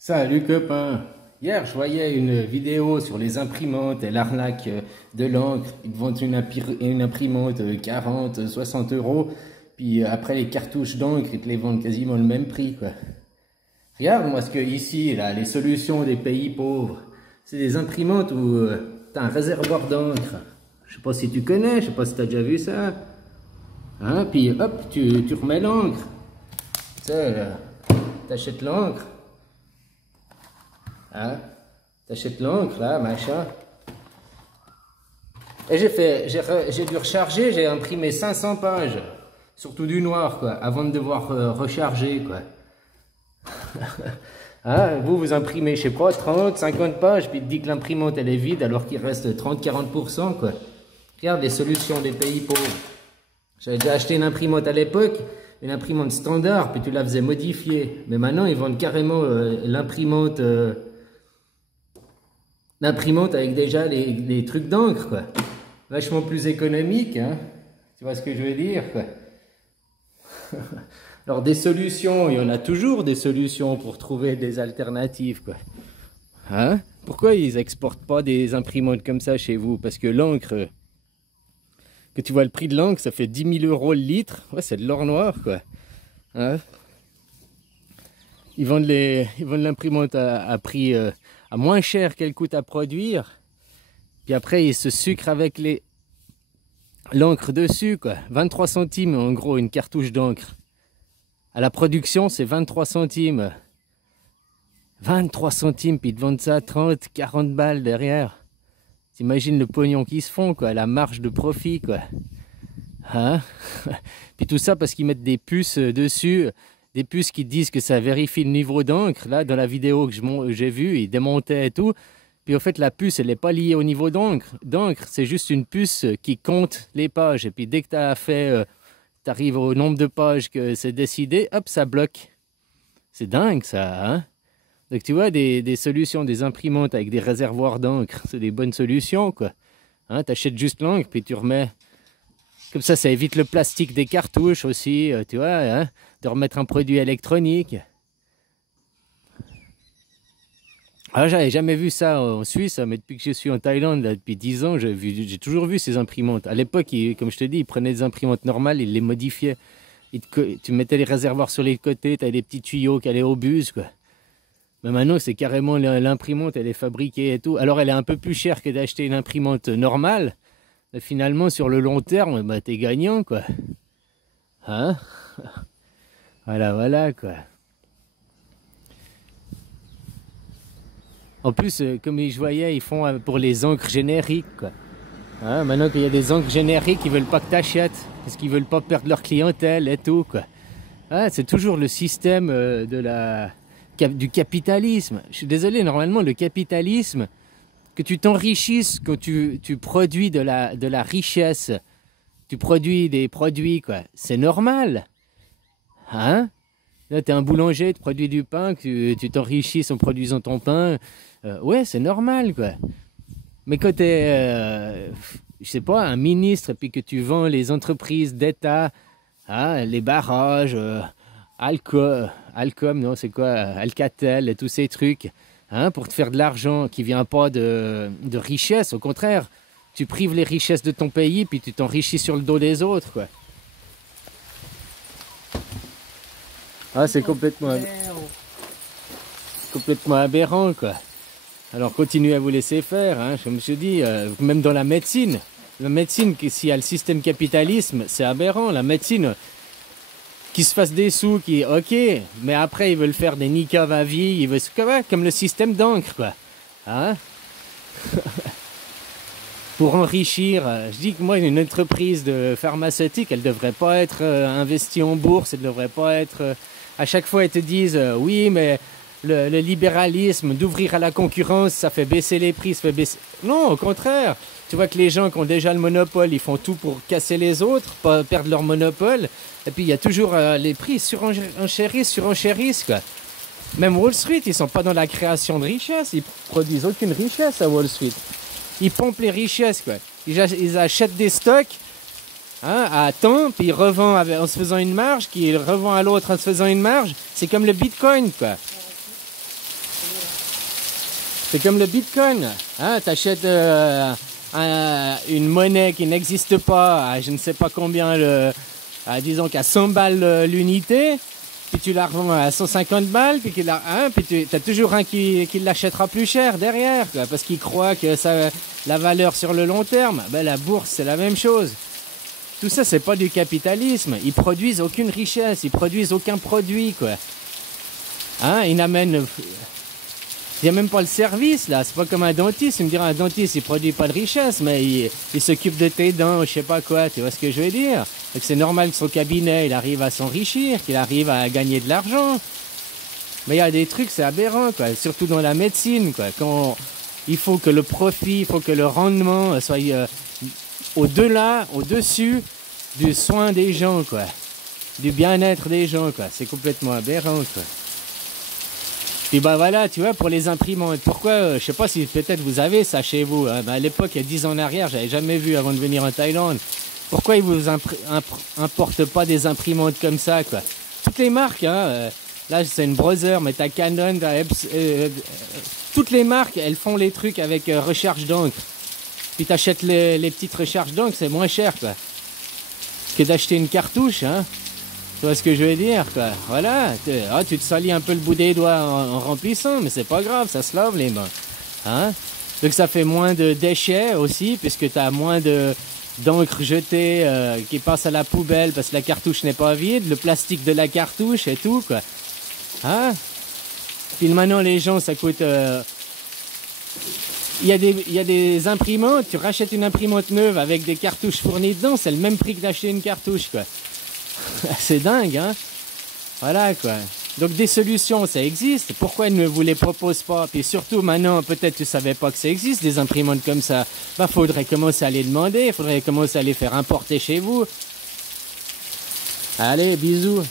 Salut copain! Hier, je voyais une vidéo sur les imprimantes et l'arnaque de l'encre. Ils te vendent une imprimante 40, 60 euros. Puis après les cartouches d'encre, ils te les vendent quasiment le même prix, quoi. Regarde, moi, ce que ici, là, les solutions des pays pauvres, c'est des imprimantes où t'as un réservoir d'encre. Je sais pas si tu connais, je sais pas si t'as déjà vu ça. Hein? Puis hop, tu remets l'encre. Tu sais, t'achètes l'encre. Hein? T'achètes l'encre là, machin. Et j'ai dû recharger, j'ai imprimé 500 pages, surtout du noir, quoi, avant de devoir recharger, quoi. Hein? Vous imprimez, je sais pas, 30, 50 pages, puis il te dit que l'imprimante elle est vide alors qu'il reste 30-40%, quoi. Regarde les solutions des pays pauvres. J'avais déjà acheté une imprimante à l'époque, une imprimante standard, puis tu la faisais modifier. Mais maintenant, ils vendent carrément l'imprimante avec déjà les trucs d'encre, quoi. Vachement plus économique, hein. Tu vois ce que je veux dire, quoi. Alors, des solutions, il y en a toujours des solutions pour trouver des alternatives, quoi. Hein? Pourquoi ils exportent pas des imprimantes comme ça chez vous? Parce que l'encre, que tu vois le prix de l'encre, ça fait 10 000 euros le litre. Ouais, c'est de l'or noir, quoi. Hein? Ils vendent l'imprimante à prix à moins cher qu'elle coûte à produire. Puis après, ils se sucrent avec l'encre dessus, quoi. 23 centimes, en gros, une cartouche d'encre. À la production, c'est 23 centimes. 23 centimes, puis ils te vendent ça 30, 40 balles derrière. T'imagines le pognon qu'ils se font, quoi, la marge de profit, quoi. Hein? Puis tout ça parce qu'ils mettent des puces dessus, des puces qui disent que ça vérifie le niveau d'encre. Là, dans la vidéo que j'ai vue, ils démontaient et tout. Puis au fait, la puce, elle n'est pas liée au niveau d'encre. C'est juste une puce qui compte les pages. Et puis dès que tu as fait, tu arrives au nombre de pages que c'est décidé, hop, ça bloque. C'est dingue, ça, hein? Donc tu vois, des solutions, des imprimantes avec des réservoirs d'encre, c'est des bonnes solutions, quoi. Hein, tu achètes juste l'encre, puis tu remets. Comme ça évite le plastique des cartouches aussi, tu vois, hein, de remettre un produit électronique. Alors, j'avais jamais vu ça en Suisse, mais depuis que je suis en Thaïlande, là, depuis 10 ans, j'ai toujours vu ces imprimantes. À l'époque, comme je te dis, ils prenaient des imprimantes normales, ils les modifiaient. Tu mettais les réservoirs sur les côtés, tu avais des petits tuyaux qui allaient au bus, quoi. Mais maintenant, c'est carrément l'imprimante, elle est fabriquée et tout. Alors, elle est un peu plus chère que d'acheter une imprimante normale. Mais finalement, sur le long terme, bah, t'es gagnant, quoi. Hein? Voilà, quoi. En plus, comme je voyais, ils font pour les encres génériques, quoi. Hein? Maintenant qu'il y a des encres génériques, ils veulent pas que t'achètes. Parce qu'ils veulent pas perdre leur clientèle et tout, quoi. Hein? C'est toujours le système du capitalisme. Je suis désolé, normalement, le capitalisme, que tu t'enrichisses, que tu produis de la richesse, tu produis des produits, quoi. C'est normal. Hein? Là, tu es un boulanger, tu produis du pain, que tu t'enrichisses en produisant ton pain. Ouais, c'est normal, quoi. Mais quand tu es, je sais pas, un ministre, et puis que tu vends les entreprises d'État, hein, les barrages, Alcom, non, c'est quoi, Alcatel et tous ces trucs, hein, pour te faire de l'argent qui vient pas de richesse. Au contraire, tu prives les richesses de ton pays, puis tu t'enrichis sur le dos des autres, quoi. Ah, c'est complètement aberrant, quoi. Alors continuez à vous laisser faire, hein, comme je dis, même dans la médecine, s'il y a le système capitalisme, c'est aberrant. La médecine, qui se fasse des sous, ok, mais après ils veulent faire des niqabs à vie, ils veulent comme le système d'encre, quoi. Hein? Pour enrichir, je dis que moi, une entreprise de pharmaceutique, elle devrait pas être investie en bourse, elle devrait pas être. À chaque fois, ils te disent oui, mais le libéralisme, d'ouvrir à la concurrence, ça fait baisser les prix, ça fait baisser. Non, au contraire. Tu vois que les gens qui ont déjà le monopole, ils font tout pour casser les autres, pas perdre leur monopole. Et puis il y a toujours les prix surenchérissent, quoi. Même Wall Street, ils sont pas dans la création de richesse, ils produisent aucune richesse à Wall Street. Ils pompent les richesses, quoi. Ils achètent des stocks, hein, à temps, puis ils revendent en se faisant une marge, qui revend à l'autre en se faisant une marge. C'est comme le Bitcoin, quoi. C'est comme le Bitcoin. Hein, t'achètes une monnaie qui n'existe pas à je ne sais pas combien, disons qu'à 100 balles l'unité, puis tu la revends à 150 balles, puis puis tu as toujours un qui l'achètera plus cher derrière, quoi, parce qu'il croit que ça la valeur sur le long terme. Ben, la bourse, c'est la même chose. Tout ça, c'est pas du capitalisme. Ils produisent aucune richesse, ils produisent aucun produit, quoi. Hein, ils n'amènent... Il n'y a même pas le service, là. C'est pas comme un dentiste. Il me dira, un dentiste, il produit pas de richesse, mais il s'occupe de tes dents, je sais pas quoi. Tu vois ce que je veux dire? Et que c'est normal que son cabinet, il arrive à s'enrichir, qu'il arrive à gagner de l'argent. Mais il y a des trucs, c'est aberrant, quoi. Surtout dans la médecine, quoi. Quand il faut que le profit, il faut que le rendement soit au-dessus du soin des gens, quoi. Du bien-être des gens, quoi. C'est complètement aberrant, quoi. Puis bah voilà, tu vois, pour les imprimantes, pourquoi, je sais pas si peut-être vous avez ça chez vous, hein, à l'époque, il y a 10 ans en arrière, j'avais jamais vu avant de venir en Thaïlande. Pourquoi ils vous importent pas des imprimantes comme ça, quoi? Toutes les marques, hein, là c'est une Brother, mais t'as Canon, toutes les marques, elles font les trucs avec recharge d'encre. Puis t'achètes les petites recharges d'encre, c'est moins cher, quoi, que d'acheter une cartouche, hein. Tu vois ce que je veux dire, quoi. Voilà, tu te salis un peu le bout des doigts en remplissant, mais c'est pas grave, ça se lave les mains. Hein? Donc ça fait moins de déchets aussi, puisque tu as moins d'encre jetée qui passe à la poubelle parce que la cartouche n'est pas vide, le plastique de la cartouche et tout, quoi. Hein? Puis maintenant les gens, ça coûte... Il y a des imprimantes, tu rachètes une imprimante neuve avec des cartouches fournies dedans, c'est le même prix que d'acheter une cartouche, quoi. C'est dingue, hein? Voilà, quoi. Donc des solutions, ça existe. Pourquoi ils ne vous les proposent pas? Puis surtout, maintenant, peut-être tu savais pas que ça existe, des imprimantes comme ça. Bah, faudrait commencer à les demander, faudrait commencer à les faire importer chez vous. Allez, bisous.